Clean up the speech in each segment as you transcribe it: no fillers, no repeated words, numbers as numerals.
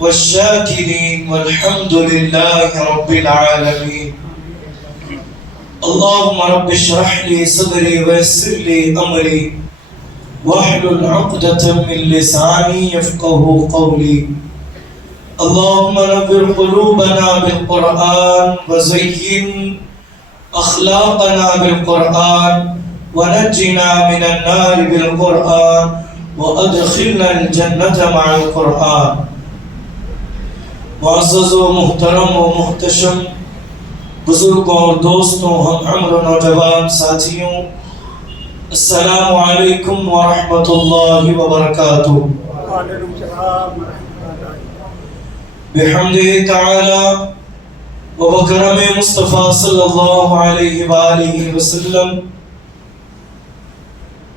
والشاكرين والحمد لله رب العالمين. اللهم رب اشرح لي صدري ويسر لي أمري واحلل عقدة من لساني يفقه قولي. اللهم نور قلوبنا بالقرآن وزين أخلاقنا بالقرآن ونجنا من النار بالقرآن وأدخلنا الجنة مع القرآن. معزز و محترم و محتشم بزرگوں اور دوستوں، ہم عمر و نوجوان ساتھیوں، السلام علیکم ورحمۃ اللہ وبرکاتہ. بحمدہ تعالی و بکرم مصطفیٰ صلی اللہ علیہ وآلہ وسلم،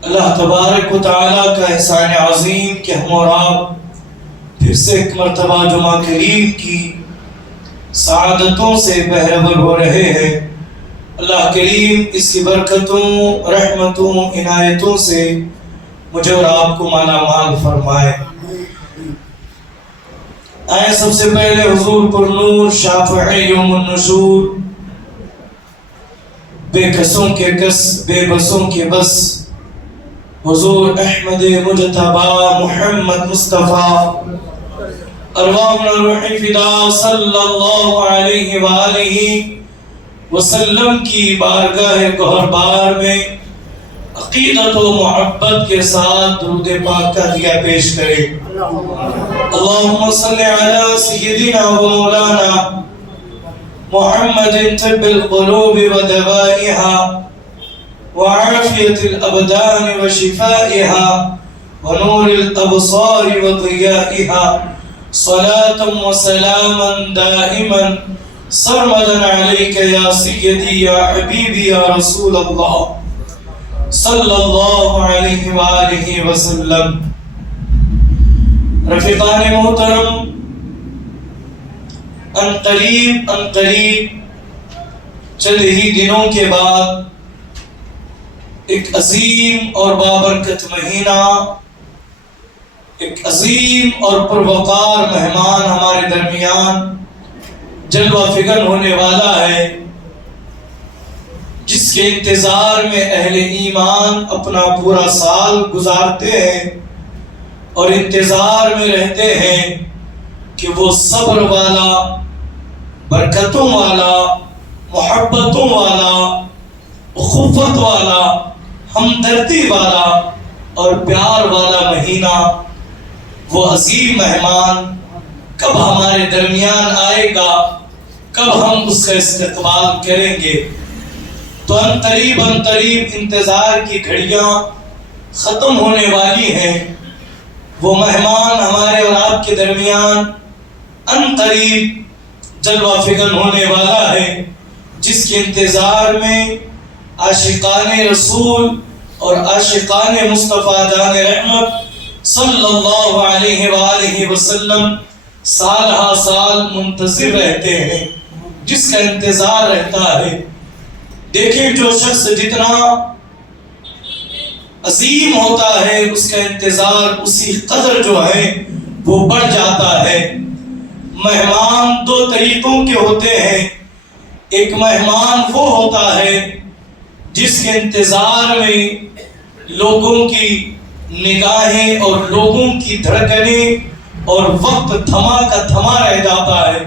اللہ تبارک و تعالیٰ کا احسان عظیم کہ ہم اور آپ پھر سے ایک مرتبہ جمعہ قریب کی سعادتوں سے بہرور ہو رہے ہیں. اللہ کریم اس کی برکتوں، رحمتوں، عنایتوں سے مجھے اور آپ کو مالا مال فرمائے. آئے سب سے پہلے حضور پر نور شافع یوم النشور، بے کسوں کے کس بے بسوں کے بس، حضور احمد مجتبی محمد مصطفیٰ ارواحنا روح فدا صلی اللہ علیہ وآلہ وسلم کی بارگاہ گہر بار میں عقیدت و محبت کے ساتھ درود پاک کا دیا پیش کرے. اللہم صلی علی سیدنا و مولانا محمد طب القلوب و دوائها وعافیت الابدان و شفائها ونور الابصار و ضیائها صلاة و سلاما دائما سرمدا علیک یا سیدی یا حبیبی یا رسول اللہ صلی اللہ علیہ وآلہ وسلم. رفیقان محترم، ان قریب چند ہی دنوں کے بعد ایک عظیم اور بابرکت مہینہ، ایک عظیم اور پروقار مہمان ہمارے درمیان جلوہ فگن ہونے والا ہے، جس کے انتظار میں اہل ایمان اپنا پورا سال گزارتے ہیں اور انتظار میں رہتے ہیں کہ وہ صبر والا، برکتوں والا، محبتوں والا، اخوت والا، ہمدردی والا اور پیار والا مہینہ، وہ عظیم مہمان کب ہمارے درمیان آئے گا، کب ہم اس کا استقبال کریں گے. تو ان قریب انتظار کی گھڑیاں ختم ہونے والی ہیں. وہ مہمان ہمارے اور آپ کے درمیان ان قریب جلوہ فگن ہونے والا ہے، جس کے انتظار میں عاشقان رسول اور عاشقان مصطفیٰ جان رحمت صلی اللہ علیہ وآلہ وسلم سال ہا سال منتظر رہتے ہیں، جس کا انتظار رہتا ہے. دیکھیں، جو شخص جتنا عظیم ہوتا ہے اس کا انتظار اسی قدر جو ہے وہ بڑھ جاتا ہے. مہمان دو طریقوں کے ہوتے ہیں. ایک مہمان وہ ہوتا ہے جس کے انتظار میں لوگوں کی نگاہیں اور لوگوں کی دھڑکنیں اور وقت تھما کا تھما رہ جاتا ہے.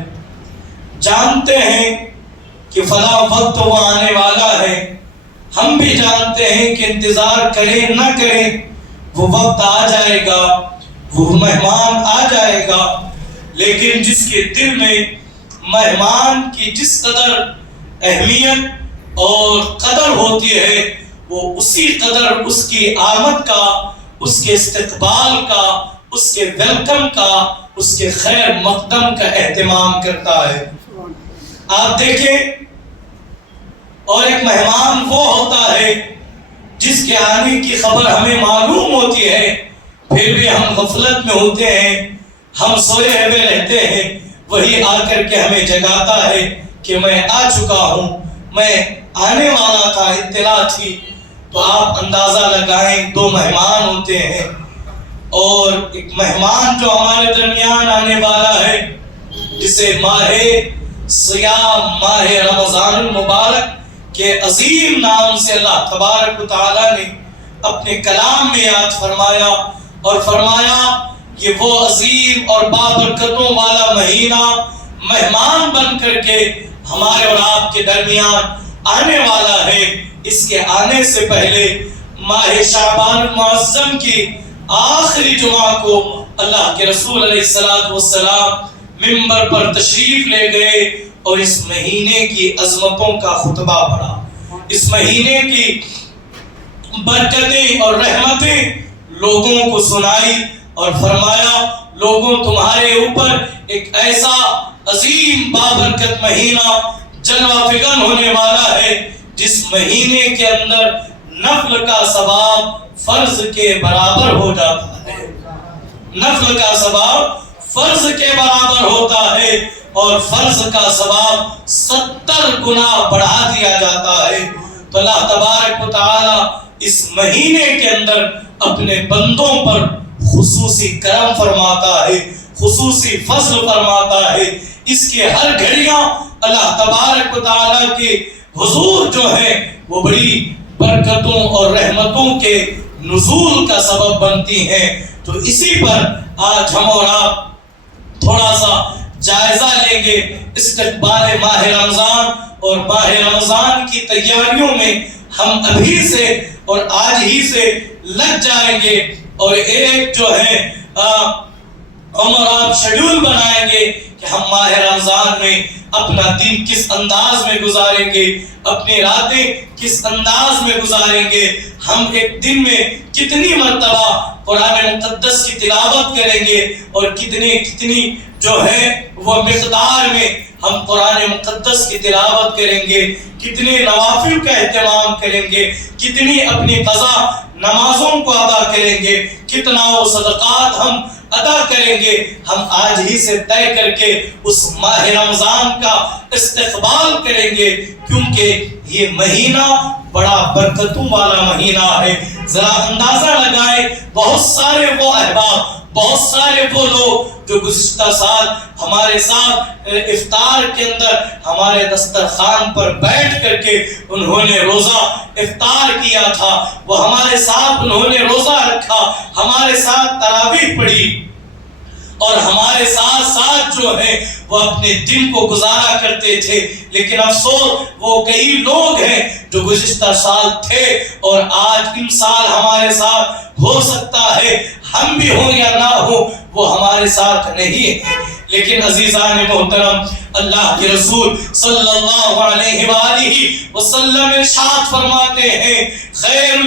جانتے ہیں کہ فلاں وقت وہ آنے والا ہے، ہم بھی جانتے ہیں کہ انتظار کریں نہ کریں وہ وقت آ جائے گا، وہ مہمان آ جائے گا. لیکن جس کے دل میں مہمان کی جس قدر اہمیت اور قدر ہوتی ہے، وہ اسی قدر اس کی آمد کا، اس کے استقبال کا، اس کے ویلکم کا، اس کے خیر مقدم کا اہتمام کرتا ہے. آپ دیکھیں، اور ایک مہمان وہ ہوتا ہے جس کے آنے کی خبر ہمیں معلوم ہوتی ہے، پھر بھی ہم غفلت میں ہوتے ہیں، ہم سوئے ہوئے رہتے ہیں. وہی آ کر کے ہمیں جگاتا ہے کہ میں آ چکا ہوں، میں آنے والا تھا، اطلاع تھی. تو آپ اندازہ لگائیں، دو مہمان ہوتے ہیں، اور ایک مہمان جو ہمارے درمیان آنے والا ہے اسے ماہ صیام، ماہ رمضان المبارک کے عظیم نام سے اللہ تبارک و تعالیٰ نے اپنے کلام میں یاد فرمایا، اور فرمایا یہ وہ عظیم اور بابرکتوں والا مہینہ مہمان بن کر کے ہمارے اور آپ کے درمیان آنے والا ہے۔ اس کے آنے سے پہلے ماہ شعبان المعظم کی آخری جمعہ کو اللہ کے رسول علیہ السلام منبر پر تشریف لے گئے اور اس مہینے کی عظمتوں کا خطبہ پڑھا، اس مہینے کی برکتیں اور رحمتیں لوگوں کو سنائی، اور فرمایا لوگوں تمہارے اوپر ایک ایسا عظیم بابرکت مہینہ جلوہ فگن ہونے والا ہے جس مہینے کے اندر نفل کا ثواب فرض کے برابر ہو جاتا ہے، نفل کا ثواب فرض کے برابر ہوتا ہے، اور فرض کا ثواب 70 گنا بڑھا دیا جاتا ہے۔ تو اللہ تبارک و تعالی اس مہینے کے اندر اپنے بندوں پر خصوصی کرم فرماتا ہے، خصوصی فضل فرماتا ہے۔ اس کے ہر گھڑیاں اللہ تبارک و تعالی کے حضور جو ہے وہ بڑی برکتوں اور رحمتوں کے نزول کا سبب بنتی ہیں۔ تو اسی پر آج ہم اور آپ تھوڑا سا جائزہ لیں گے استقبال ماہ رمضان، اور ماہ رمضان کی تیاریوں میں ہم ابھی سے اور آج ہی سے لگ جائیں گے، اور ایک جو ہے ہم اور آپ شیڈول بنائیں گے کہ ہم ماہ رمضان میں اپنا دن کس انداز میں گزاریں گے، اپنی راتیں کس انداز میں گزاریں گے، ہم ایک دن میں کتنی مرتبہ قرآن مقدس کی تلاوت کریں گے، اور کتنی جو ہے وہ مقدار میں ہم قرآن مقدس کی تلاوت کریں گے، کتنے نوافل کا اہتمام کریں گے، کتنی اپنی قضا نمازوں کو ادا کریں گے، کتنا وہ صدقات ہم ادا کریں گے، ہم آج ہی سے طے کر کے اس ماہ رمضان کا استقبال کریں گے، کیونکہ یہ مہینہ بڑا برکتوں والا مہینہ ہے۔ ذرا اندازہ لگائیں، بہت سارے وہ احباب، بہت سارے وہ لوگ جو گزشتہ سال ہمارے ساتھ افطار کے اندر ہمارے دسترخوان پر بیٹھ کر کے انہوں نے روزہ افطار کیا تھا، وہ ہمارے ساتھ انہوں نے روزہ رکھا، ہمارے ساتھ تراویح پڑھی، اور ہمارے ساتھ ساتھ جو ہے وہ اپنے دن کو گزارا کرتے تھے۔ لیکن افسوس وہ کئی لوگ ہیں جو گزشتہ سال تھے اور آج ان سال ہمارے ساتھ، ہو سکتا ہے ہم بھی ہوں یا نہ ہوں، وہ ہمارے ساتھ نہیں ہیں۔ لیکن عزیزان محترم، اللہ کے رسول صلی اللہ علیہ وآلہ وسلم ارشاد فرماتے ہیں خیر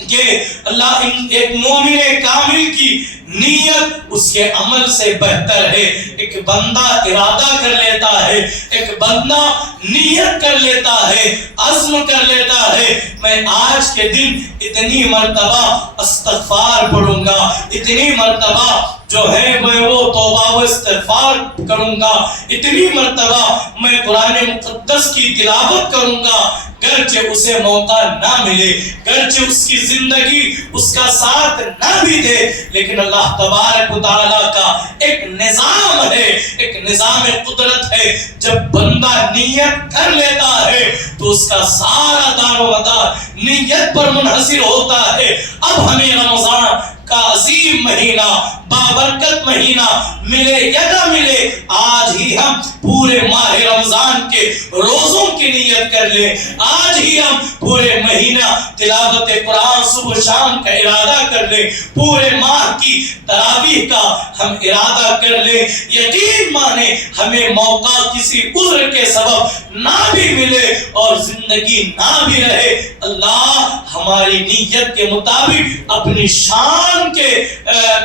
کہ اللہ ایک مومن کامل کی نیت اس کے عمل سے بہتر ہے۔ ایک بندہ ارادہ کر لیتا ہے، ایک بندہ نیت کر لیتا ہے، عزم کر لیتا ہے میں آج کے دن اتنی مرتبہ استغفار پڑھوں گا، اتنی مرتبہ جو ہے میں وہ توبہ و استغفار کروں گا، اتنی مرتبہ میں قرآن مقدس کی تلاوت کروں گا، گرچہ اسے موقع نہ ملے، گرچہ اس کی زندگی اس کا ساتھ نہ بھی دے، لیکن اللہ تبارک و تعالیٰ کا ایک نظام ہے، ایک نظام قدرت ہے۔ جب بندہ نیت کر لیتا ہے تو اس کا سارا دار و مدار نیت پر منحصر ہوتا ہے۔ اب ہمیں رمضان کا عظیم مہینہ، بابرکت مہینہ ملے یا نہ ملے، آج ہی ہم پورے ماہ رمضان کے روزوں کی نیت کر لیں، آج ہی ہم پورے مہینہ تلاوت قرآن صبح شام کا ارادہ کر لیں، پورے ماہ کی تراویح کا ہم ارادہ کر لیں۔ یقین مانے ہمیں موقع کسی عذر کے سبب نہ بھی ملے اور زندگی نہ بھی رہے، اللہ ہماری نیت کے مطابق، اپنی شان کے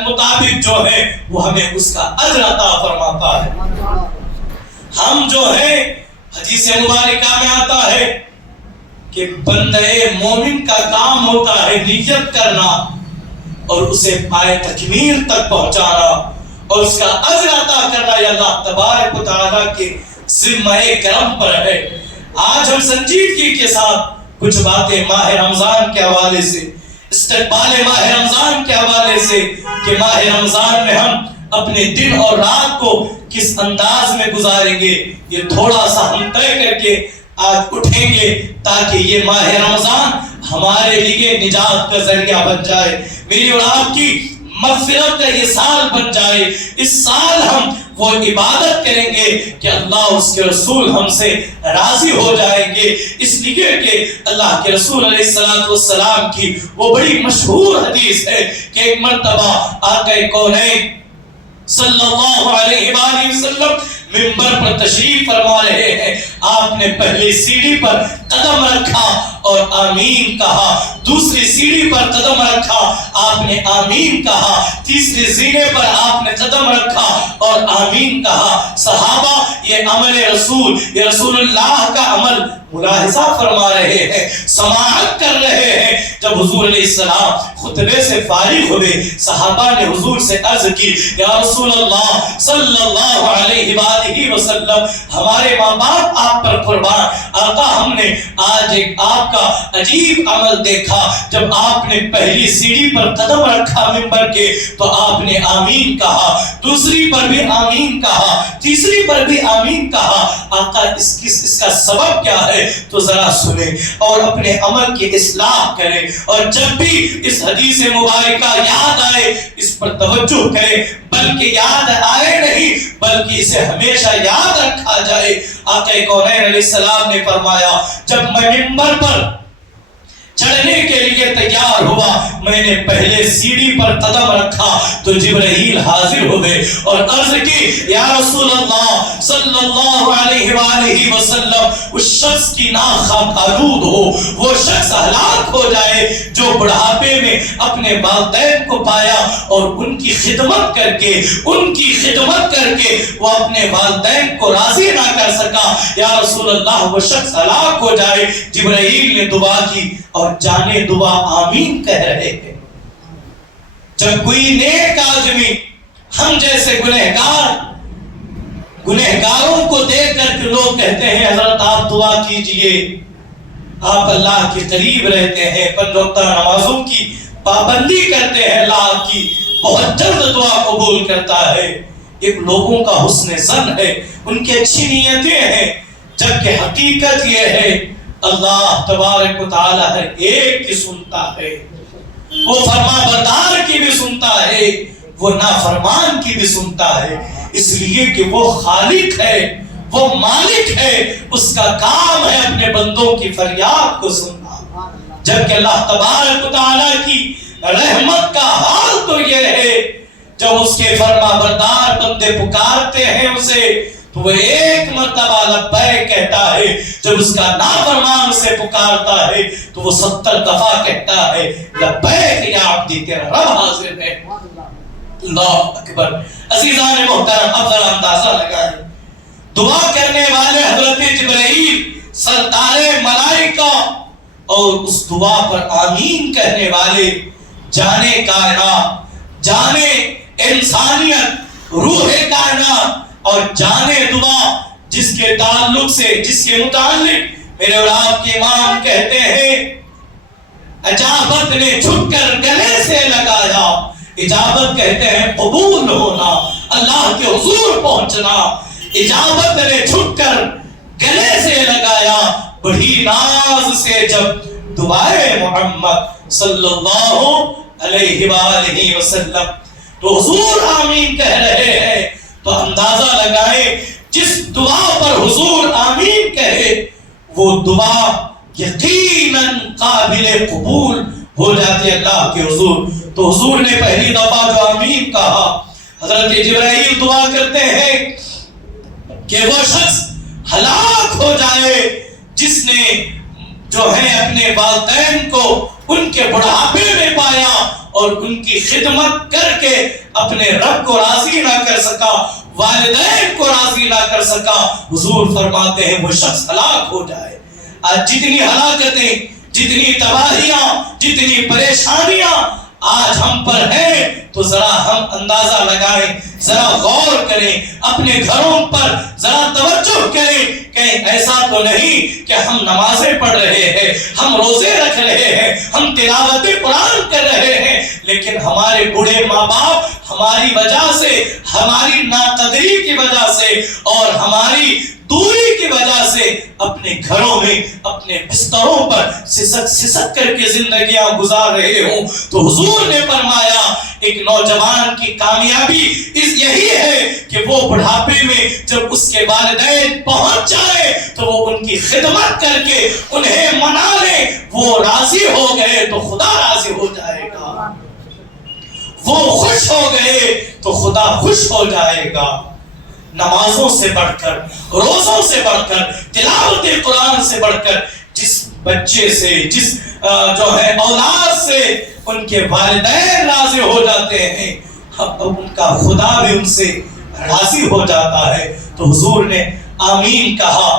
مطابق جو ہے وہ ہمیں اس کا اجر عطا فرماتا ہے۔ ہم جو ہے حدیث مبارکہ میں آتا ہے کہ بندے مومن کا کام ہوتا ہے نیت کرنا اور اسے پائے تکمیل تک پہنچانا اور اس کا اجر عطا کرنا، یہ اللہ تبارک و تعالیٰ کے ذمہ کرم پر ہے۔ آج ہم سنجیدگی کے ساتھ کچھ باتیں ماہ رمضان کے حوالے سے، استقبال ماہ رمضان کے حوالے سے، کہ ماہ رمضان میں ہم اپنے دن اور رات کو کس انداز میں گزاریں گے، یہ تھوڑا سا ہم طے کر کے آج اٹھیں گے تاکہ یہ ماہ رمضان ہمارے لیے نجات کا ذریعہ بن جائے، میری اور آپ کی مغفرت کا یہ سال بن جائے۔ اس سال ہم وہ عبادت کریں گے کہ اللہ اس کے رسول ہم سے راضی ہو جائیں گے، اس لیے کہ اللہ کے رسول علیہ السلام کی وہ بڑی مشہور حدیث ہے کہ ایک مرتبہ آقا کونین صلی اللہ علیہ وآلہ وسلم منبر پر تشریف فرما رہے ہیں، آپ نے پہلی سیڑھی پر قدم رکھا اور آمین کہا، دوسری سیڑھی پر قدم رکھا، آپ نے آمین کہا، تیسری زینے پر آپ نے قدم رکھا اور آمین کہا۔ صحابہ یہ عمل رسول، یہ رسول اللہ کا عمل ملاحظہ فرما رہے ہیں، سماعت کر رہے ہیں۔ جب حضور علیہ السلام خطبے سے فارغ ہوئے، صحابہ نے حضور سے عرض کی، یا رسول اللہ صلی اللہ علیہ وآلہ وسلم، ہمارے ماں باپ آپ پر قربان، آقا ہم نے آج ایک آپ کا عجیب عمل دیکھا، جب آپ نے پہلی سیڑھی پر قدم رکھا منبر کے تو آپ نے آمین کہا، دوسری پر بھی آمین کہا، تیسری پر بھی آمین کہا، آقا اس کا سبب کیا ہے؟ تو ذرا سنیں اور اپنے عمل کی اصلاح کریں، اور جب بھی اس حدیث مبارکہ یاد آئے اس پر توجہ کریں، بلکہ یاد آئے نہیں بلکہ اسے ہمیشہ یاد رکھا جائے۔ آقا کونین علیہ السلام نے فرمایا، جب میں منبر پر چڑھنے کے لیے تیار ہوا، میں نے پہلے سیڑھی پر قدم رکھا تو جبرائیل حاضر ہوئے اور عرض کی، یا رسول اللہ صلی اللہ علیہ وآلہ وسلم، اس شخص کی ناک آلود ہو، وہ شخص ہلاک ہو جائے جو بڑھاپے میں اپنے والدین کو پایا اور ان کی خدمت کر کے وہ اپنے والدین کو راضی نہ کر سکا، یا رسول اللہ وہ شخص ہلاک ہو جائے۔ جبرائیل نے دعا کی اور جانے دعا آمین کہہ رہے ہیں۔ جب کوئی نیک آدمی ہم جیسے گنہگاروں کو دیکھ کر کے لوگ کہتے ہیں، حضرت آپ دعا کیجئے، آپ اللہ کے قریب رہتے ہیں، 5 وقتہ نمازوں کی پابندی کرتے ہیں، اللہ کی بہت جلد دعا قبول کرتا ہے، ایک لوگوں کا حسن ظن ہے، ان کی اچھی نیتیں ہیں، جبکہ حقیقت یہ ہے اللہ تبارک و تعالی ہر ایک کی سنتا ہے، وہ فرما بردار کی بھی سنتا ہے، وہ نافرمان کی بھی سنتا ہے، اس لیے کہ وہ خالق ہے، وہ مالک ہے، اس کا کام ہے اپنے بندوں کی فریاد کو سننا۔ جبکہ اللہ تبارک و تعالی کی رحمت کا حال تو یہ ہے، جب اس کے فرما بردار بندے پکارتے ہیں اسے تو وہ ایک مرتبہ لبیک کہتا ہے، جب اس کا نافرمان اسے پکارتا ہے تو وہ 70 دفعہ کہتا ہے لبیک یا عبدی، تیرا رب حاضر ہے۔ اللہ اکبر۔ عزیزان محترم، اب ذرا اندازہ لگائیں، دعا کرنے والے حضرت جبرائیل سردار ملائکہ اور اس دعا پر آمین کہنے والے جانے کائنات، جانے انسانیت، روح کائنات اور جانے دعا، جس کے تعلق سے، جس کے متعلق میرے اور آپ کے امام کہتے ہیں، اجابت نے جھک کر گلے سے لگایا۔ اجابت کہتے ہیں قبول ہونا، اللہ کے حضور پہنچنا۔ اجابت نے جھک کر گلے سے لگایا، بڑی ناز سے جب دعائے محمد صلی اللہ علیہ وآلہ وسلم تو حضور آمین کہہ رہے ہیں، تو اندازہ لگائیں جس دعا پر حضور آمین کہے وہ دعا یقیناً قابل قبول ہو جاتی ہے اللہ کے حضور۔ تو حضور نے پہلی دفعہ جو آمین کہا، حضرت جبرائیل دعا کرتے ہیں کہ وہ شخص ہلاک ہو جائے جس نے جو ہے اپنے والدین کو ان کے بڑھاپے میں پایا اور ان کی خدمت کر کے اپنے رب کو راضی نہ کر سکا، والدین کو راضی نہ کر سکا۔ حضور فرماتے ہیں وہ شخص ہلاک ہو جائے۔ آج جتنی ہلاکتیں، جتنی تباہیاں، جتنی پریشانیاں آج ہم پر ہیں، تو ذرا ہم اندازہ لگائیں، ذرا غور کریں، اپنے گھروں پر ذرا توجہ کریں، کہیں ایسا تو نہیں کہ ہم نمازیں پڑھ رہے ہیں، ہم روزے رکھ رہے ہیں، ہم تلاوت قرآن کر رہے ہیں، لیکن ہمارے بوڑھے ماں باپ ہماری وجہ سے، ہماری ناقدری کی وجہ سے اور ہماری دوری کی وجہ سے اپنے گھروں میں اپنے بستروں پر سسک سسک کر کے زندگیاں گزار رہے ہوں، تو حضور نے فرمایا ایک نوجوان کی کامیابی یہی ہے کہ وہ بڑھاپے میں جب اس کے والدین پہنچ جائے تو وہ ان کی خدمت کر کے انہیں منا لے، وہ راضی ہو گئے تو خدا راضی ہو جائے گا، وہ خوش ہو گئے تو خدا خوش ہو جائے گا۔ نمازوں سے بڑھ کر، روزوں سے بڑھ کر، تلاوت قرآن سے بڑھ کر جس بچے سے، جس جو ہے اولاد سے ان کے والدین راضی ہو جاتے ہیں، اب ان کا خدا بھی ان سے راضی ہو جاتا ہے۔ تو حضور نے آمین کہا۔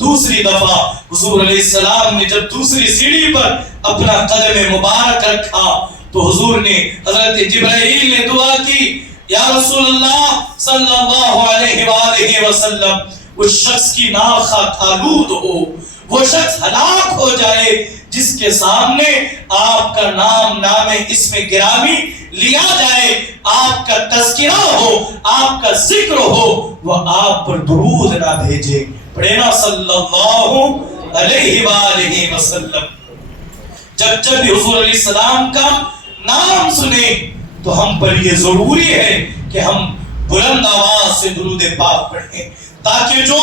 دوسری دفعہ حضور علیہ السلام نے جب دوسری سیڑھی پر اپنا قدم مبارک رکھا تو حضور نے حضرت جبرائیل نے دعا کی، یا رسول اللہ صلی اللہ علیہ وآلہ وسلم، اس شخص کی ناک خاک آلود ہو، وہ شخص ہلاک ہو جائے جس کے سامنے آپ کا نام نام اسم گرامی لیا جائے، آپ کا تذکرہ ہو، آپ کا ذکر ہو، وہ آپ پر درود نہ بھیجے۔ پڑھے نا صلی اللہ علیہ وآلہ وسلم۔ جب جب حضور علیہ السلام کا نام سنے تو ہم پر یہ ضروری ہے کہ ہم بلند آواز سے درود پاک پڑھیں، تاکہ جو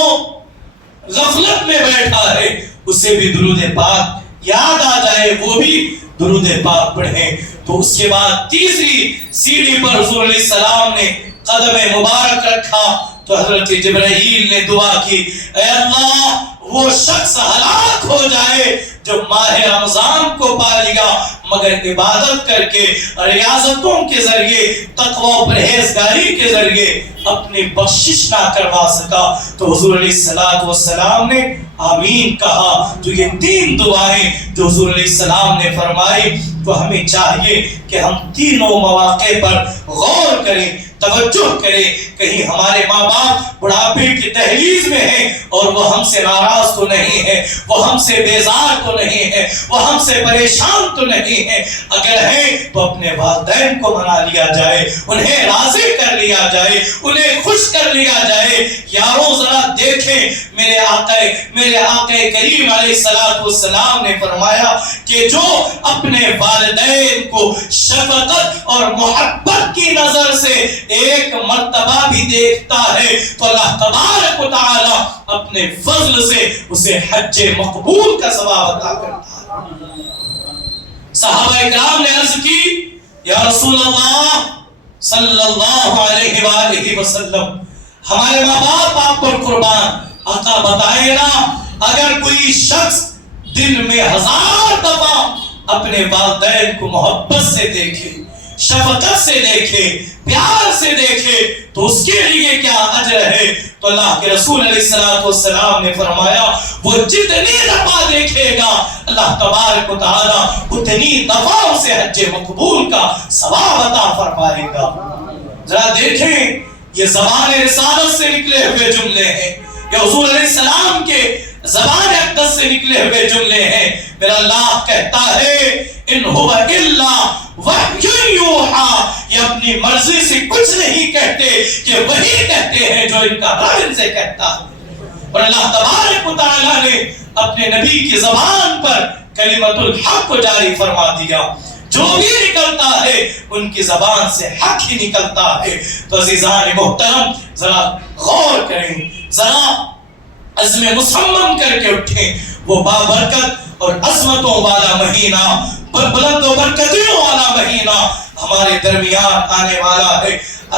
غفلت میں بیٹھا ہے اسے بھی درود پاک یاد آ جائے، وہ بھی درود پاک پڑھیں۔ تو اس کے بعد تیسری سیڑھی پر حضور علیہ السلام نے قدم مبارک رکھا تو حضرت جبرائیل نے دعا کی، اے اللہ وہ شخص ہلاک ہو جائے جو ماہ رمضان کو پا لیا مگر عبادت کر کے، ریاضتوں کے ذریعے، تقوی و پرہیزگاری کے ذریعے اپنی بخشش نہ کروا سکا۔ تو حضور علیہ السلام نے آمین کہا۔ تو یہ تین دعائیں جو حضور علیہ السلام نے فرمائی، تو ہمیں چاہیے کہ ہم تینوں مواقع پر غور کریں، توجہ کریں، کہیں ہمارے ماں باپ بڑھاپے کی دہلیز میں ہیں اور وہ ہم سے ناراض تو نہیں ہے، وہ ہم سے بیزار تو نہیں ہے، وہ ہم سے پریشان تو نہیں ہے۔ اگر ہے تو اپنے والدین کو منا لیا جائے، انہیں راضی کر لیا جائے، انہیں خوش کر لیا جائے۔ یاروں ذرا دیکھیں، میرے آقا کریم علیہ السلام نے فرمایا کہ جو اپنے والدین کو شفقت اور محبت کی نظر سے ایک مرتبہ بھی دیکھتا ہے تو اللہ تبارک و تعالی اپنے فضل سے اسے حج مقبول کا ثواب عطا کرتا ہے۔ صحابہ اکرام نے عرض کی، یا رسول اللہ صلی اللہ علیہ وآلہ وسلم، ہمارے ماں باپ آپ پر قربان، آقا بتائے نا اگر کوئی شخص دن میں 1000 دفعہ اپنے والدین کو محبت سے دیکھے، شفقت سے دیکھے، پیار سے دیکھے تو اس کے لیے کیا اجر ہے؟ تو اللہ کے رسول علیہ السلام نے فرمایا وہ جتنی دفعہ دیکھے گا اللہ تبارک و تعالی اتنی دفعہ اسے حج مقبول کا ثواب عطا فرمائے گا۔ ذرا دیکھیں، یہ زبان رسالت سے نکلے ہوئے جملے ہیں، یہ حضور علیہ السلام کے زبان اقدس سے نکلے ہوئے جملے ہیں۔ میرا اللہ کہتا ہے ان هو الا وحی یوحی، یہ اپنی مرضی سے کچھ نہیں کہتے، یہ وہی کہتے ہیں جو ان کا رب ان سے کہتا ہے۔ اور اللہ تبارک و تعالیٰ نے اپنے نبی کی زبان پر کلمت الحق کو جاری فرما دیا، جو بھی نکلتا ہے ان کی زبان سے حق ہی نکلتا ہے۔ تو عزیزان محترم ذرا غور کریں، ذرا عزم مصمم کر کے اٹھیں۔ وہ بابرکت اور عظمتوں والا مہینہ، بلند و برکتوں والا مہینہ ہمارے درمیان آنے والا ہے۔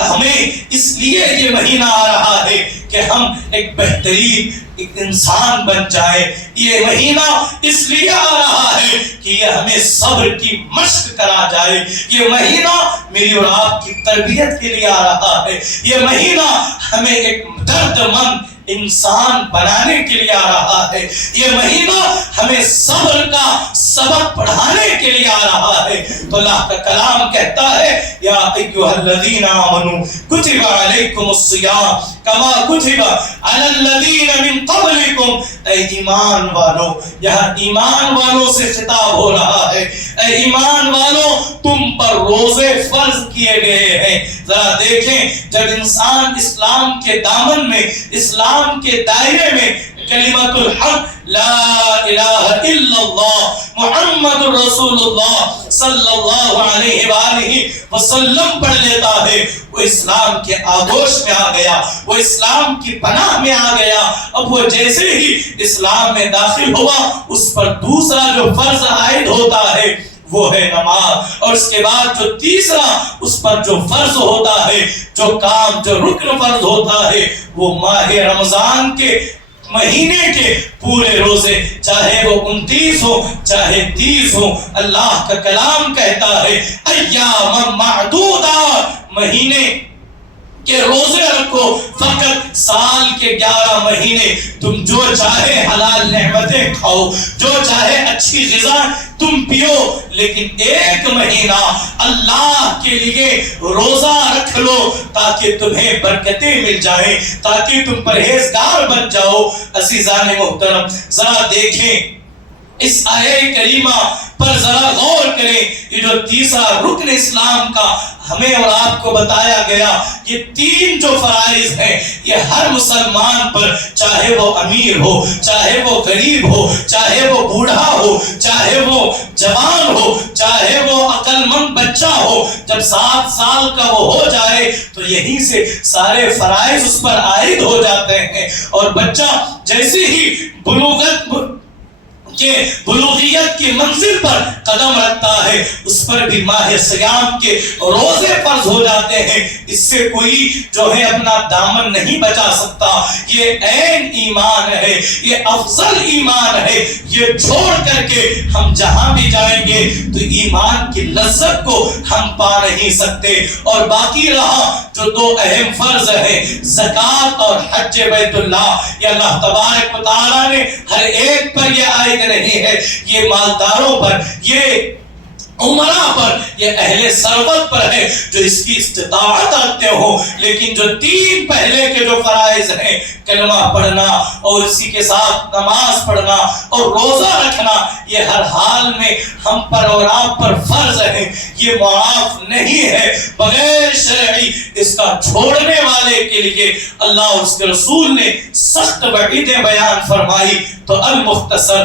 ہمیں اس لیے یہ مہینہ آ رہا ہے کہ ہم ایک بہترین ایک انسان بن جائیں۔ یہ مہینہ اس لیے آ رہا ہے کہ یہ ہمیں صبر کی مشق کرا جائے۔ یہ مہینہ میری اور آپ کی تربیت کے لیے آ رہا ہے۔ یہ مہینہ ہمیں ایک درد مند انسان بنانے کے لیے آ رہا ہے۔ یہ مہینہ ہمیں صبر کا سبق پڑھانے کے لیے آ رہا ہے۔ تو اللہ کا کلام کہتا ہے یا ایھا الذین آمنوا کتب علیکم الصیام کما کتب علی الذین من قبلکم اے ایمان والوں، یہاں ایمان والوں سے خطاب ہو رہا ہے، اے ایمان والوں تم پر روزے فرض کیے گئے ہیں۔ ذرا دیکھیں، جب انسان اسلام کے دامن میں، اسلام کے دائرے میں کلمۃ الحق لا الہ الا اللہ محمد رسول اللہ صلی اللہ علیہ وآلہ وسلم پڑھ لیتا ہے، وہ اسلام کے آغوش میں آ گیا، وہ اسلام کی پناہ میں آ گیا۔ اب وہ جیسے ہی اسلام میں داخل ہوا، اس پر دوسرا جو فرض عائد ہوتا ہے وہ ہے نماز، اور اس کے بعد جو تیسرا اس پر جو فرض ہوتا ہے، جو کام، جو رکن فرض ہوتا ہے، وہ ماہ رمضان کے مہینے کے پورے روزے، چاہے وہ 29 ہو چاہے 30 ہو۔ اللہ کا کلام کہتا ہے ایام معدودہ، مہینے کہ روزے رکھو، فقط سال کے 11 مہینے تم جو چاہے حلال نعمتیں کھاؤ، جو چاہے اچھی غذا تم پیو، لیکن ایک مہینہ اللہ کے لیے روزہ رکھ لو تاکہ تمہیں برکتیں مل جائیں، تاکہ تم پرہیزگار بن جاؤ۔ عزیزان محترم، ذرا دیکھیں اس آیہ کریمہ پر ذرا غور کریں۔ یہ جو تیسرا رکن اسلام کا ہمیں اور آپ کو بتایا گیا، یہ 3 جو فرائض ہیں، یہ ہر مسلمان پر، چاہے وہ امیر ہو، چاہے وہ غریب ہو، چاہے وہ بوڑھا ہو، چاہے وہ جوان ہو، چاہے وہ عقل مند بچہ ہو، جب 7 سال کا وہ ہو جائے تو یہیں سے سارے فرائض اس پر عائد ہو جاتے ہیں، اور بچہ جیسے ہی بلوغیت کی منزل پر قدم رکھتا ہے، اس پر بھی ماہ سیام کے روزے فرض ہو جاتے ہیں۔ اس سے کوئی جو ہے اپنا دامن نہیں بچا سکتا۔ یہ عین ایمان ہے، یہ افضل ایمان ہے۔ یہ چھوڑ کر کے ہم جہاں بھی جائیں گے تو ایمان کی لذت کو ہم پا نہیں سکتے۔ اور باقی رہا جو 2 اہم فرض ہیں، زکوٰۃ اور حج بیت اللہ، یہ اللہ تبارک و تعالیٰ نے ہر ایک پر یہ عائد نہیں ہے، یہ مالداروں پر، یہ عمرہ پر، یہ اہل ثروت پر ہے جو اس کی استطاعت رکھتے ہوں۔ لیکن جو 3 پہلے کے جو فرائض ہیں، کلمہ پڑھنا اور اسی کے ساتھ نماز پڑھنا اور روزہ رکھنا، یہ ہر حال میں ہم پر اور آپ پر فرض ہے، یہ معاف نہیں ہے۔ بغیر شرعی اس کا چھوڑنے والے کے لیے اللہ اور اس کے رسول نے سخت وعیدیں بیان فرمائی۔ تو المختصر،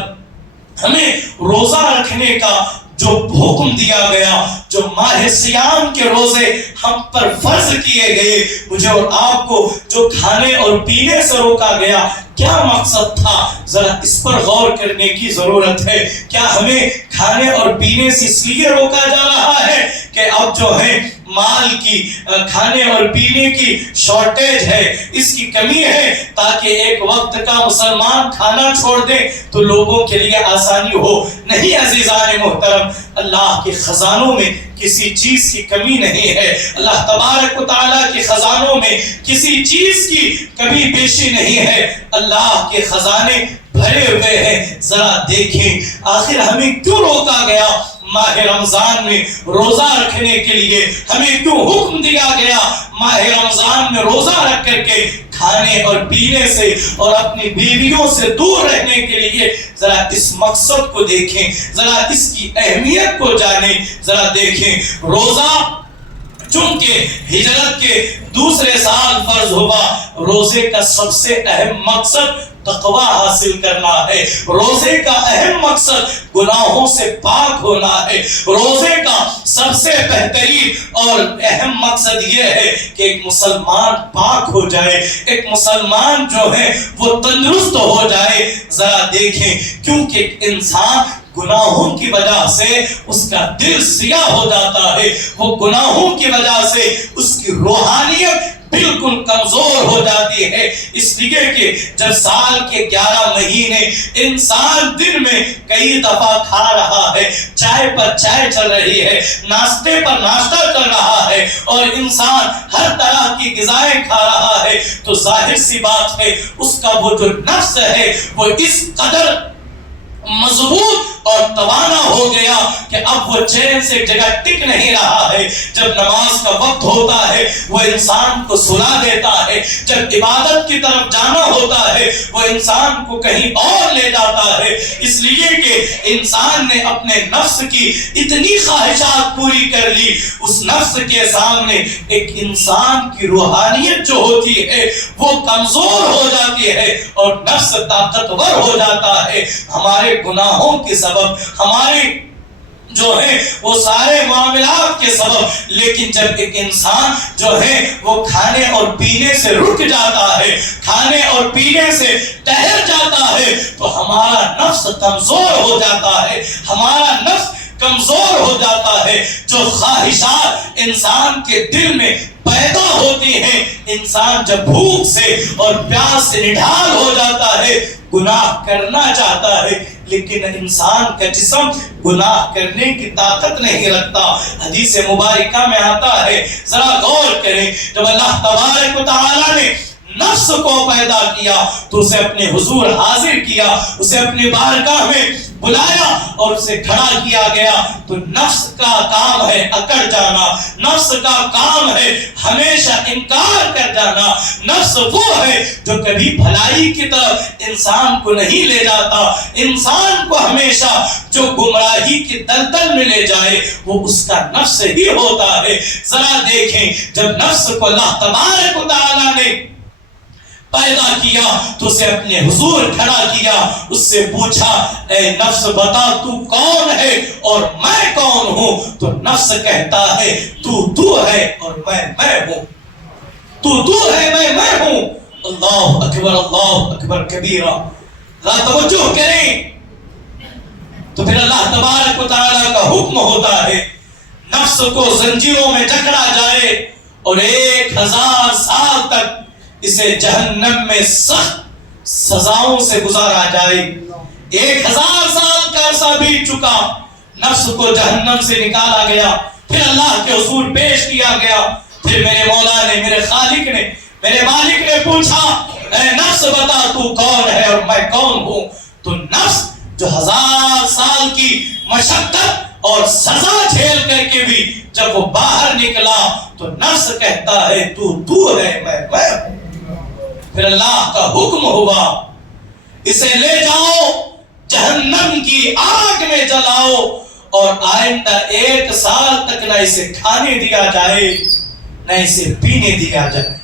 ہمیں روزہ رکھنے کا جو حکم دیا گیا، جو ماہ سیام کے روزے ہم پر فرض کیے گئے، مجھے اور آپ کو جو کھانے اور پینے سے روکا گیا، کیا مقصد تھا؟ ذرا اس پر غور کرنے کی ضرورت ہے۔ کیا ہمیں کھانے اور پینے سے اس لیے روکا جا رہا ہے کہ اب جو ہے مال کی، کھانے اور پینے کی شارٹیج ہے، اس کی کمی ہے، تاکہ ایک وقت کا مسلمان کھانا چھوڑ دے تو لوگوں کے لیے آسانی ہو؟ نہیں عزیزان محترم، اللہ کے خزانوں میں کسی چیز کی کمی نہیں ہے۔ اللہ تبارک و تعالیٰ کے خزانوں میں کسی چیز کی کمی بیشی نہیں ہے۔ اللہ کے خزانے بھرے ہوئے ہیں۔ ذرا دیکھیں آخر ہمیں کیوں روکا گیا؟ ماہ رمضان میں روزہ رکھنے کے لیے ہمیں کیوں حکم دیا گیا؟ ماہ رمضان میں روزہ رکھ کر کے کھانے اور پینے سے اور اپنی بیویوں سے دور رہنے کے لیے، ذرا اس مقصد کو دیکھیں، ذرا اس کی اہمیت کو جانیں۔ ذرا دیکھیں، روزہ چونکہ ہجرت کے دوسرے سال فرض ہوا، روزے کا سب سے اہم مقصد تقویٰ حاصل کرنا ہے۔ روزے کا اہم مقصد گناہوں سے پاک ہونا ہے۔ روزے کا سب سے بہترین اور اہم مقصد یہ ہے کہ ایک مسلمان پاک ہو جائے، ایک مسلمان جو ہے وہ تندرست ہو جائے۔ ذرا دیکھیں، کیونکہ انسان گناہوں کی وجہ سے اس کا دل سیاہ ہو جاتا ہے، وہ گناہوں کی وجہ سے اس کی روحانیت بالکل کمزور ہو جاتی ہے۔ اس لیے کہ جب سال کے 11 مہینے انسان دن میں کئی دفعہ کھا رہا ہے، چائے پر چائے چل رہی ہے، ناشتے پر ناشتہ چل رہا ہے، اور انسان ہر طرح کی غذائیں کھا رہا ہے، تو ظاہر سی بات ہے اس کا وہ جو نفس ہے وہ اس قدر مضبوط اور توانا ہو گیا کہ اب وہ چین سے جگہ ٹک نہیں رہا ہے۔ جب نماز کا وقت ہوتا ہے وہ انسان کو سلا دیتا ہے، جب عبادت کی طرف جانا ہوتا ہے وہ انسان کو کہیں اور لے جاتا ہے، اس لیے کہ انسان نے اپنے نفس کی اتنی خواہشات پوری کر لی، اس نفس کے سامنے ایک انسان کی روحانیت جو ہوتی ہے وہ کمزور ہو جاتی ہے اور نفس طاقتور ہو جاتا ہے ہمارے گناہوں کے سبب، ہمارے جو ہے وہ سارے معاملات کے سبب۔ لیکن جب ایک انسان جو ہے وہ کھانے اور پینے سے رک جاتا ہے، کھانے اور پینے سے ٹہر جاتا ہے، تو ہمارا نفس کمزور ہو جاتا ہے، ہمارا نفس کمزور ہو جاتا ہے۔ جو خواہشات انسان کے دل میں پیدا ہوتی ہیں، انسان جب بھوک سے اور پیاس سے نڈھال ہو جاتا ہے، گناہ کرنا چاہتا ہے، لیکن انسان کا جسم گناہ کرنے کی طاقت نہیں رکھتا۔ حدیث مبارکہ میں آتا ہے، ذرا غور کریں، جب اللہ تبارک و تعالی نے نفس کو پیدا کیا تو اسے اپنے حضور حاضر کیا، اسے اپنی بارگاہ میں بلایا اور اسے کھڑا کیا گیا، تو نفس کا کام ہے اکڑ جانا، نفس کا کام ہے ہمیشہ انکار کر جانا، نفس وہ ہے جو کبھی بھلائی کی طرف انسان کو نہیں لے جاتا، انسان کو ہمیشہ جو گمراہی کی دلدل میں لے جائے وہ اس کا نفس ہی ہوتا ہے۔ ذرا دیکھیں، جب نفس کو اللہ تبارک و تعالیٰ نے پیدا کیا تو اسے اپنے حضور کھڑا کیا، اس سے پوچھا، اے نفس بتا تو کون ہے اور میں کون ہوں؟ تو نفس کہتا ہے تو ہے اور میں ہوں، تو ہے میں ہوں۔ اللہ اکبر کبیرہ۔ ذرا توجہ کریں، تو پھر اللہ تبارک و تعالیٰ کا حکم ہوتا ہے نفس کو زنجیروں میں جکڑا جائے اور 1000 سال تک اسے جہنم میں سخت سزاؤں سے گزارا جائے۔ 1000 سال کا عرصہ بیت چکا، نفس کو جہنم سے نکالا گیا، پھر اللہ کے حضور پیش کیا گیا، پھر میرے مولا نے، میرے خالق نے، میرے مالک نے پوچھا، اے نفس بتا تو کون ہے اور میں کون ہوں؟ تو نفس جو 1000 سال کی مشقت اور سزا جھیل کر کے بھی جب وہ باہر نکلا تو نفس کہتا ہے تو ہے میں ہوں۔ پھر اللہ کا حکم ہوا، اسے لے جاؤ جہنم کی آگ میں جلاؤ اور آئندہ 1 سال تک نہ اسے کھانے دیا جائے نہ اسے پینے دیا جائے،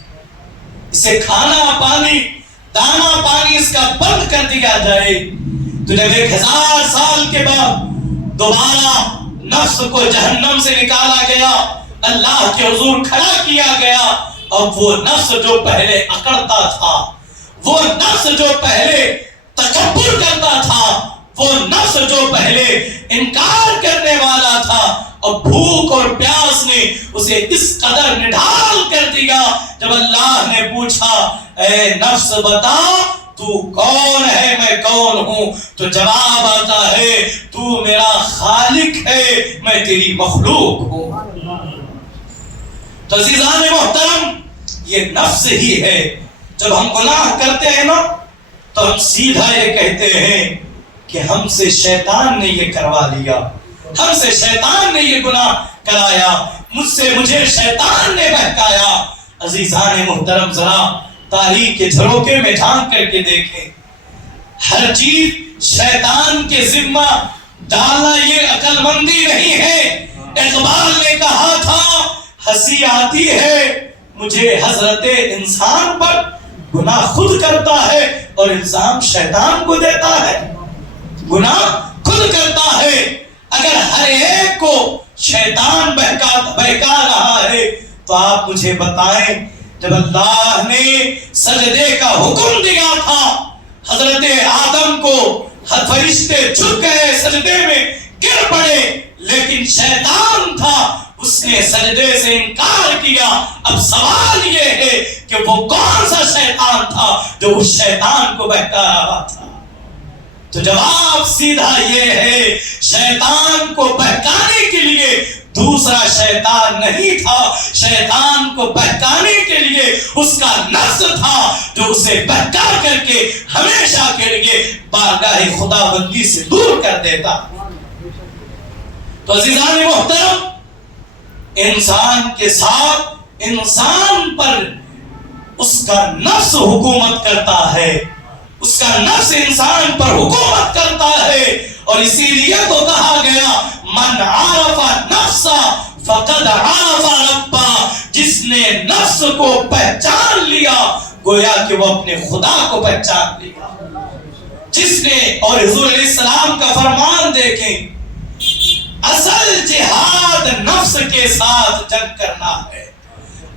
اسے کھانا پانی، دانا پانی اس کا بند کر دیا جائے۔ تو جب 1000 سال کے بعد دوبارہ نفس کو جہنم سے نکالا گیا، اللہ کے حضور کھڑا کیا گیا، اب وہ نفس جو پہلے اکڑتا تھا، وہ نفس جو پہلے تکبر کرتا تھا، وہ نفس جو پہلے انکار کرنے والا تھا، اب بھوک اور پیاس نے اسے اس قدر نڈھال کر دیا۔ جب اللہ نے پوچھا، اے نفس بتا تو کون ہے میں کون ہوں؟ تو جواب آتا ہے، تو میرا خالق ہے، میں تیری مخلوق ہوں۔ تو عزیزان محترم، یہ نفس ہی ہے۔ جب ہم گناہ کرتے ہیں نا تو ہم سیدھا یہ کہتے ہیں کہ ہم سے شیطان نے یہ کروا لیا، ہم سے شیطان نے یہ گناہ کرایا، مجھے شیطان نے بہکایا۔ عزیزان محترم، ذرا تاریخ کے جھروکے میں جھانک کر کے دیکھیں، ہر چیز شیطان کے ذمہ ڈالنا یہ عقل مندی نہیں ہے۔ اقبال نے کہا تھا، ہنسی آتی ہے مجھے حضرت انسان پر، گناہ خود کرتا ہے اور الزام شیطان کو دیتا ہے، گناہ خود کرتا ہے۔ اگر ہر ایک کو شیطان بہکا رہا ہے تو آپ مجھے بتائیں، جب اللہ نے سجدے کا حکم دیا تھا حضرت آدم کو، فرشتے جھک گئے سجدے میں گر پڑے، لیکن شیطان تھا، اس نے سجدے سے انکار کیا۔ اب سوال یہ ہے کہ وہ کون سا شیطان تھا جو اس شیطان کو بہکا رہا تھا؟ تو جواب سیدھا یہ ہے، شیطان کو بہکانے کے لیے دوسرا شیطان نہیں تھا، شیطان کو بہکانے کے لیے اس کا نفس تھا جو اسے بہکا کر کے ہمیشہ کے لیے بارگاہ خدا بندی سے دور کر دیتا۔ تو عزیزان محترم، انسان کے ساتھ، انسان پر اس کا نفس حکومت کرتا ہے، اس کا نفس انسان پر حکومت کرتا ہے، اور اسی لیے تو کہا گیا من عرف نفسا فقد عرف ربا، جس نے نفس کو پہچان لیا گویا کہ وہ اپنے خدا کو پہچان لیا۔ جس نے، اور حضور علیہ السلام کا فرمان دیکھیں، اصل جہاد نفس کے ساتھ جنگ کرنا ہے،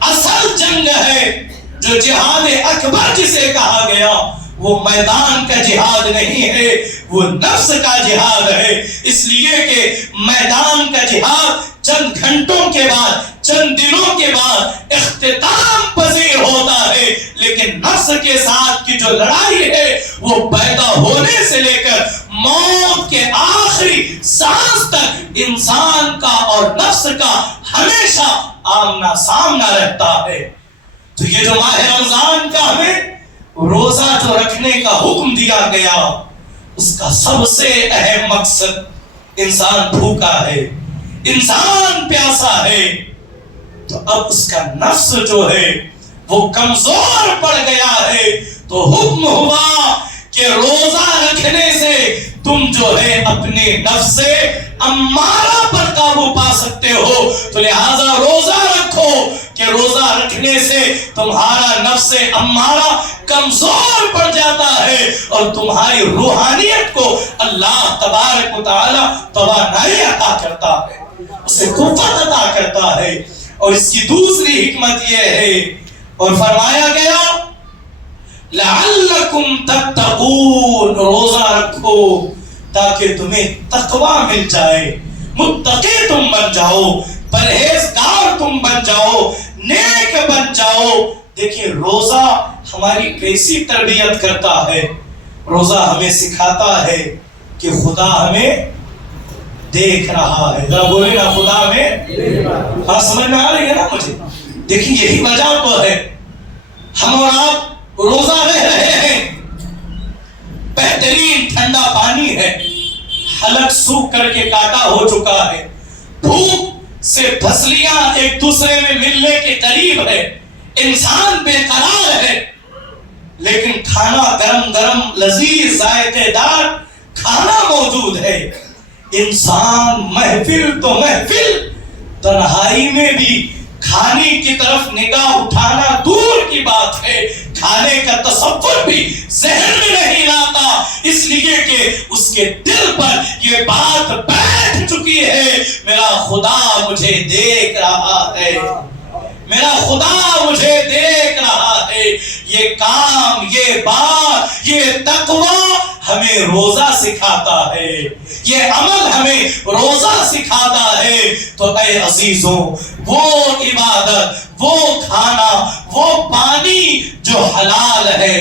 اصل جنگ ہے جو جہاد اکبر جسے کہا گیا، وہ میدان کا جہاد نہیں ہے، وہ نفس کا جہاد ہے۔ اس لیے کہ میدان کا جہاد چند گھنٹوں کے بعد، چند دنوں کے بعد اختتام پذیر ہوتا ہے، لیکن نفس کے ساتھ کی جو لڑائی ہے وہ پیدا ہونے سے لے کر موت کے آخری سانس تک انسان کا اور نفس کا ہمیشہ آمنا سامنا رہتا ہے۔ تو یہ جو ماہ رمضان کا ہمیں روزہ جو رکھنے کا حکم دیا گیا، اس کا سب سے اہم مقصد، انسان بھوکا ہے، انسان پیاسا ہے، تو اب اس کا نفس جو ہے وہ کمزور پڑ گیا ہے، تو حکم ہوا کہ روزہ رکھنے سے تم جو ہے اپنے نفس سے امارہ پر قابو پا سکتے ہو، تو لہذا روزہ رکھو کہ روزہ رکھنے سے تمہارا نفس امارہ کمزور پڑ جاتا ہے اور تمہاری روحانیت کو اللہ تبارک و تعالی توانائی عطا کرتا ہے، اسے قوت عطا کرتا ہے۔ اور اس کی دوسری حکمت یہ ہے، اور فرمایا گیا لعلکم تتقون، روزہ رکھو تاکہ تمہیں تقوی مل جائے، متقی تم بن جاؤ، پرہیزگار تم بن جاؤ، نیک بن جاؤ۔ دیکھیں روزہ ہماری کیسی تربیت کرتا ہے، روزہ ہمیں سکھاتا ہے کہ خدا ہمیں دیکھ رہا ہے، ذرا بولے نا خدا ہمیں، ہاں سمجھ میں آ رہی ہے نا مجھے؟ دیکھیں یہی وجہ تو ہے، ہم اور آپ روزہ رہ رہے ہیں، بہترین ٹھنڈا پانی ہے، حلق سوکھ کر کے کاٹا ہو چکا ہے، بھوک سے پھسلیاں ایک دوسرے میں ملنے کے قریب ہے، انسان بے قرار ہے، لیکن کھانا گرم گرم لذیذ ذائقے دار کھانا موجود ہے۔ انسان محفل تو محفل، تنہائی میں بھی کھانے کی طرف نگاہ اٹھانا دور کی بات ہے، کھانے کا تصور بھی ذہن میں نہیں لاتا، اس لیے کہ اس کے دل پر یہ بات بیٹھ چکی ہے، میرا خدا مجھے دیکھ رہا ہے، میرا خدا مجھے دیکھ رہا ہے۔ یہ کام، یہ بات، یہ تقوی ہمیں روزہ سکھاتا ہے، یہ عمل ہمیں روزہ سکھاتا ہے۔ تو اے عزیزوں، وہ عبادت، وہ کھانا، وہ پانی جو حلال ہے،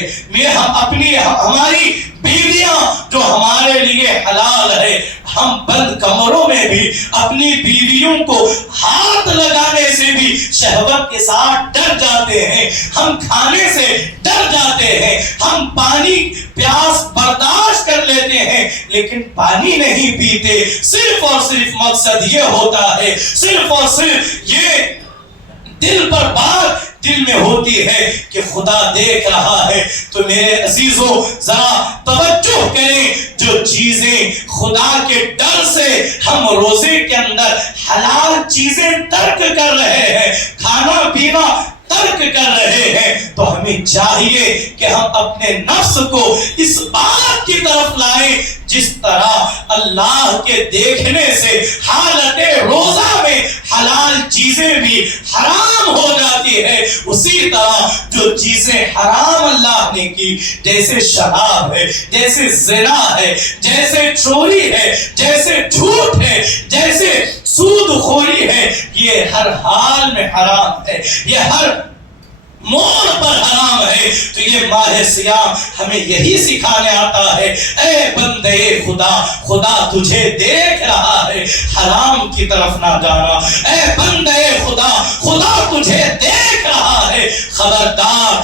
ہماری بیویاں جو ہمارے لیے حلال ہے، ہم بند کمروں میں بھی اپنی بیویوں کو ہاتھ لگانے سے بھی شہوت کے ساتھ ڈر جاتے ہیں، ہم کھانے سے ڈر جاتے ہیں، ہم پانی پیاس برداشت کر لیتے ہیں لیکن پانی نہیں پیتے، صرف اور صرف مقصد یہ ہوتا ہے، صرف اور صرف یہ دل پر بات دل میں ہوتی ہے کہ خدا دیکھ رہا ہے۔ تو میرے عزیزوں ذرا توجہ کریں، جو چیزیں خدا کے ڈر سے ہم روزے کے اندر حلال چیزیں ترک کر رہے ہیں، کھانا پینا ترک کر رہے ہیں، تو ہمیں چاہیے کہ ہم اپنے نفس کو اس بات کی طرف لائیں جس طرح اللہ کے دیکھنے سے حالت روزہ میں حلال چیزیں بھی حرام ہو جاتی ہے، اسی طرح جو چیزیں حرام اللہ نے کی، جیسے شراب ہے، جیسے زنا ہے، جیسے چوری ہے، جیسے جھوٹ ہے، جیسے سود خوری ہے، یہ ہر حال میں حرام ہے، یہ ہر موڑ پر حرام ہے۔ تو یہ ماہ سیام ہمیں یہی سکھانے آتا ہے، اے بندے خدا، خدا تجھے دیکھ رہا ہے، حرام کی طرف نہ جانا، اے بندے خدا، خدا تجھے دیکھ رہا ہے، خبردار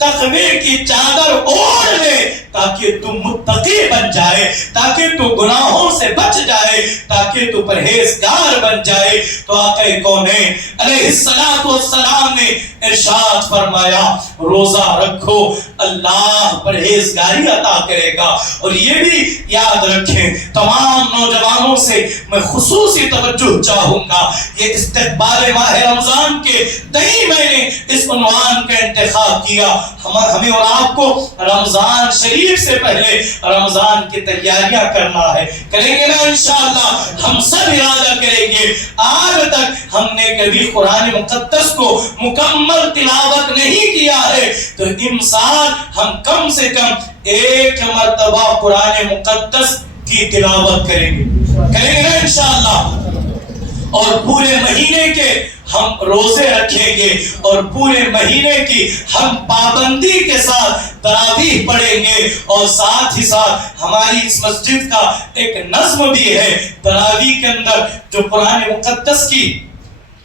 تقوی کی چادر اوڑھ لے، تاکہ تو متقی بن جائے، تاکہ تو گناہوں سے بچ جائے، تاکہ تو پرہیزگار بن جائے۔ تو آقا کونین علیہ السلام نے ارشاد فرمایا روزہ رکھو، اللہ پرہیزگاری عطا کرے گا۔ اور یہ بھی یاد رکھیں، تمام نوجوانوں سے میں خصوصی توجہ چاہوں گا، یہ استقبال ماہ رمضان کے تئیں میں نے اس عنوان کا انتخاب کیا۔ ہمیں اور آپ کو رمضان شریف سے پہلے رمضان کی تیاریاں کرنا ہے، کریں گے نا انشاءاللہ؟ ہم سب ارادہ کریں گے۔ آج تک ہم نے کبھی قرآن مقدس کو مکمل تلاوت نہیں کیا ہے، تو امسال ہم کم سے کم 1 مرتبہ قرآن مقدس کی تلاوت کریں گے نا انشاءاللہ۔ اور پورے مہینے کے ہم روزے رکھیں گے، اور پورے مہینے کی ہم پابندی کے ساتھ تراویح پڑھیں گے۔ اور ساتھ ہی ساتھ ہماری اس مسجد کا ایک نظم بھی ہے، تراویح کے اندر جو قرآن مقدس کی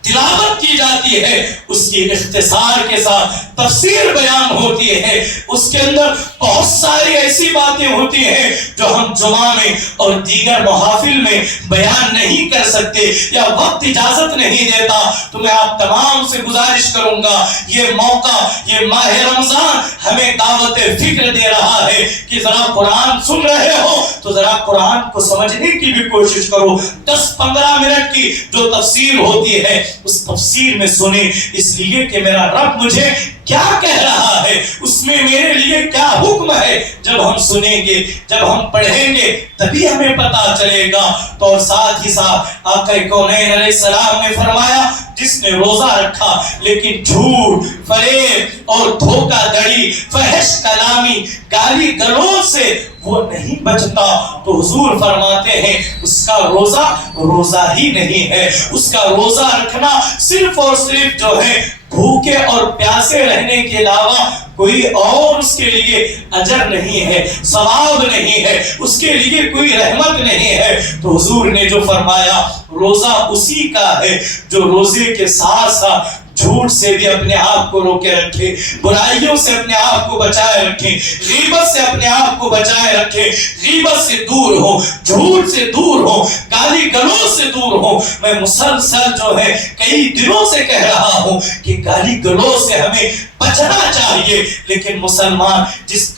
تلاوت کی جاتی ہے اس کی اختصار کے ساتھ تفسیر بیان ہوتی ہے۔ اس کے اندر بہت ساری ایسی باتیں ہوتی ہیں جو ہم جمعہ میں اور دیگر محافل میں بیان نہیں کر سکتے یا وقت اجازت نہیں دیتا۔ تو میں آپ تمام سے گزارش کروں گا، یہ موقع، یہ ماہ رمضان ہمیں دعوت فکر دے رہا ہے کہ ذرا قرآن سن رہے ہو تو ذرا قرآن کو سمجھنے کی بھی کوشش کرو۔ 10-15 منٹ کی جو تفسیر ہوتی ہے اس تفسیر میں سنیں، اس لیے کہ میرا رب مجھے کیا کہہ رہا ہے، اس میں میرے لیے کیا حکم ہے۔ جب ہم سنیں گے، جب ہم پڑھیں گے تبھی ہمیں پتا چلے گا۔ تو اور ساتھ ہی ساتھ آقا کونین علیہ السلام نے فرمایا جس نے روزہ رکھا لیکن جھوٹ، فریب اور دھوکہ دڑی، فحش کلامی، گالی گلوچ سے وہ نہیں بچتا، تو حضور فرماتے ہیں اس کا روزہ روزہ ہی نہیں ہے۔ اس کا روزہ رکھنا صرف اور صرف جو ہے بھوکے اور پیاسے رہنے کے علاوہ کوئی اور اس کے لیے اجر نہیں ہے، ثواب نہیں ہے، اس کے لیے کوئی رحمت نہیں ہے۔ تو حضور نے جو فرمایا روزہ اسی کا ہے جو روزے کے ساتھ ساتھ جھوٹ سے بھی اپنے آپ کو روکے رکھے، برائیوں سے اپنے آپ کو بچائے رکھے، غیبت سے اپنے آپ کو بچائے رکھے، غیبت سے دور ہو، جھوٹ سے دور ہو، گالی گلوچ سے دور ہو۔ میں مسلسل جو ہے کئی دنوں سے کہہ رہا ہوں کہ گالی گلوچ سے ہمیں بچنا چاہیے، لیکن مسلمان جس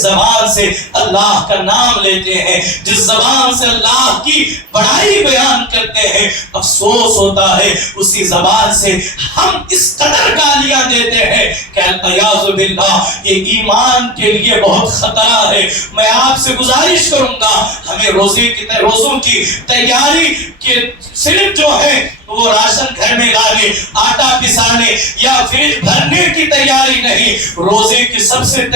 زبان سے اللہ کا نام لیتے ہیں، جس زبان سے اللہ کی بڑائی بیان کرتے ہیں، افسوس ہوتا ہے اسی زبان سے ہم اس قدر گالیاں دیتے ہیں کہ العیاذ باللہ یہ ایمان کے لیے بہت خطرہ ہے۔ میں آپ سے گزارش کروں گا ہمیں روزوں کی تیاری کے صرف جو ہے وہ راشن گھر میں لانے، آٹا پسانے یا فریج بھرنے کی تیاری نہیں۔ روزے کی سب سے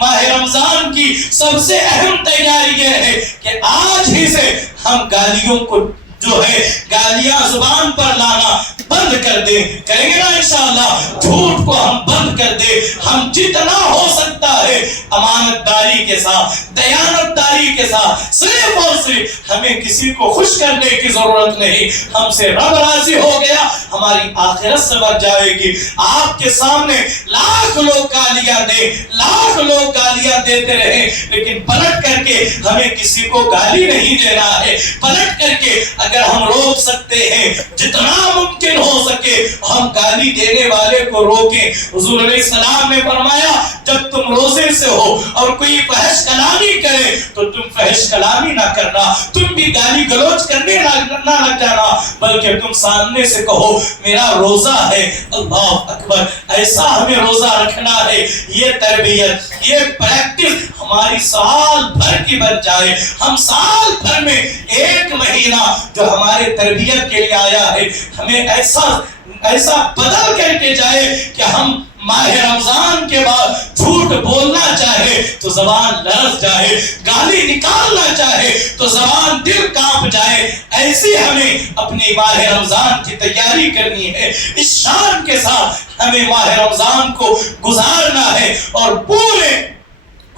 ماہ رمضان کی سب سے اہم تیاری یہ ہے کہ آج ہی سے ہم گالیوں کو جو ہے گالیاں زبان پر لانا بند کر دیں، کریں گے نا انشاءاللہ؟ جھوٹ کو ہم بند کر دیں، ہم جتنا ہو سکتا ہے امانت داری کے ساتھ، دیانت داری کے ساتھ، صرف اور صرف ہمیں کسی کو خوش کرنے کی ضرورت نہیں۔ ہم سے رب راضی ہو گیا، ہماری آخرت سنور جائے گی۔ آپ کے سامنے لاکھ لوگ گالیاں دیں، لاکھ لوگ گالیاں دیتے رہیں، لیکن پلٹ کر کے ہمیں کسی کو گالی نہیں دینا ہے۔ پلٹ کر کے اگر ہم روک سکتے ہیں جتنا ممکن ہو سکے ہم گالی دینے والے کو روکیں۔ حضور علیہ السلام نے فرمایا جب تم روزے سے ہو اور کوئی فحش کلامی کرے تو تم فحش کلامی نہ کرنا، تم بھی گالی گلوچ کرنے نہ لگ جانا، بلکہ تم سامنے سے کہو میرا روزہ ہے۔ اللہ اکبر! ایسا ہمیں روزہ رکھنا ہے، یہ تربیت، یہ پریکٹس ہماری سال بھر کی بن جائے۔ ہم سال بھر میں 1 مہینہ جو ہمارے تربیت کے لیے آیا ہے ہمیں ایسا بدل کر کے جائے کہ ہم ماہ رمضان کے بعد جھوٹ بولنا چاہے تو زبان لرز جائے، گالی نکالنا چاہے تو زبان دل کانپ جائے۔ ایسی ہمیں اپنی ماہ رمضان کی تیاری کرنی ہے، اس شان کے ساتھ ہمیں ماہ رمضان کو گزارنا ہے اور پورے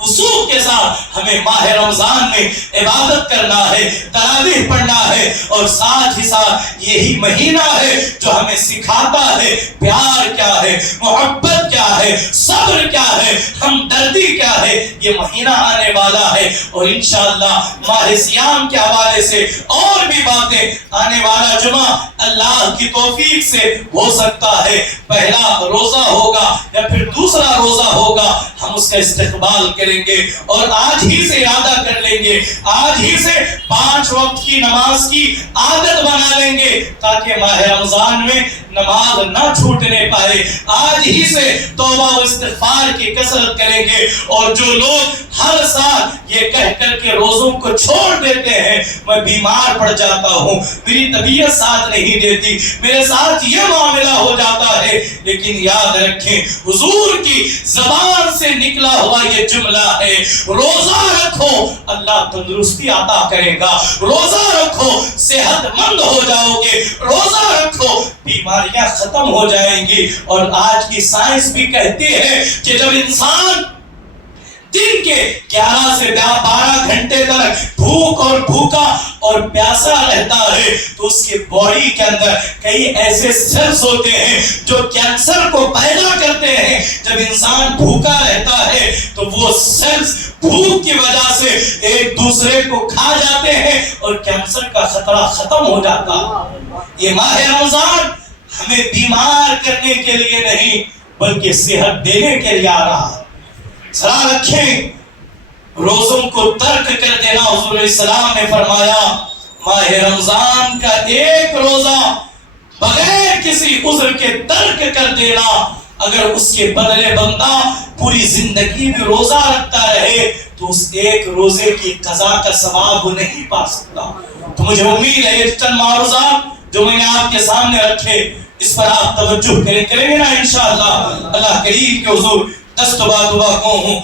خشوع کے ساتھ ہمیں ماہ رمضان میں عبادت کرنا ہے، تراویح پڑھنا ہے، اور ساتھ ہی ساتھ یہی مہینہ ہے جو ہمیں سکھاتا ہے پیار کیا ہے، محبت کیا ہے، صبر کیا ہے، ہمدردی کیا ہے۔ یہ مہینہ آنے والا ہے اور انشاءاللہ ماہ صیام کے حوالے سے اور بھی باتیں آنے والا جمعہ اللہ کی توفیق سے ہو سکتا ہے، پہلا روزہ ہوگا یا پھر دوسرا روزہ ہوگا، ہم اس کا استقبال کریں گے اور آج ہی سے ارادہ کر لیں گے، آج ہی سے 5 وقت کی نماز کی عادت بنا لیں گے تاکہ ماہ رمضان میں نماز نہ چھوٹنے پائے۔ آج ہی سے توبہ و استغفار کی کثرت کریں گے، اور جو لوگ ہر سال یہ کہہ کر کے روزوں کو چھوڑ دیتے ہیں میں بیمار پڑ جاتا ہوں، میری طبیعت ساتھ نہیں دیتی، میرے ساتھ یہ معاملہ ہو جاتا ہے، لیکن یاد رکھیں حضور کی زبان سے نکلا ہوا یہ جملہ ہے، روزہ رکھو اللہ تندرستی عطا کرے گا، روزہ رکھو صحت مند ہو جاؤ گے، روزہ رکھو بیماریاں ختم ہو جائیں گی۔ اور آج کی سائنس بھی کہتی ہے کہ جب انسان دن کے 11 سے 12 گھنٹے تک بھوک اور بھوکا اور پیاسا رہتا ہے تو اس کی باڈی کے اندر کئی ایسے سیلز ہوتے ہیں جو کینسر کو پیدا کرتے ہیں۔ جب انسان بھوکا رہتا ہے تو وہ سیلز بھوک کی وجہ سے ایک دوسرے کو کھا جاتے ہیں اور کینسر کا خطرہ ختم ہو جاتا ہے۔ یہ ماہ رمضان ہمیں بیمار کرنے کے لیے نہیں بلکہ صحت دینے کے لیے آ رہا ہے۔ ذرا رکھیں روزوں کو ترک کر دینا، حضور علیہ السلام نے فرمایا ماہ رمضان کا ایک روزہ بغیر کسی عذر کے ترک کر دینا، اگر اس کے بدلے بندہ پوری زندگی بھی روزہ رکھتا رہے تو اس ایک روزے کی قضا کا ثواب وہ نہیں پا سکتا۔ تو مجھے امید ہے یہ چند معروضات جو میں نے آپ کے سامنے رکھے اس پر آپ توجہ کریں گے نا انشاءاللہ۔ اللہ کریم کے حضور دست دعا کو ہوں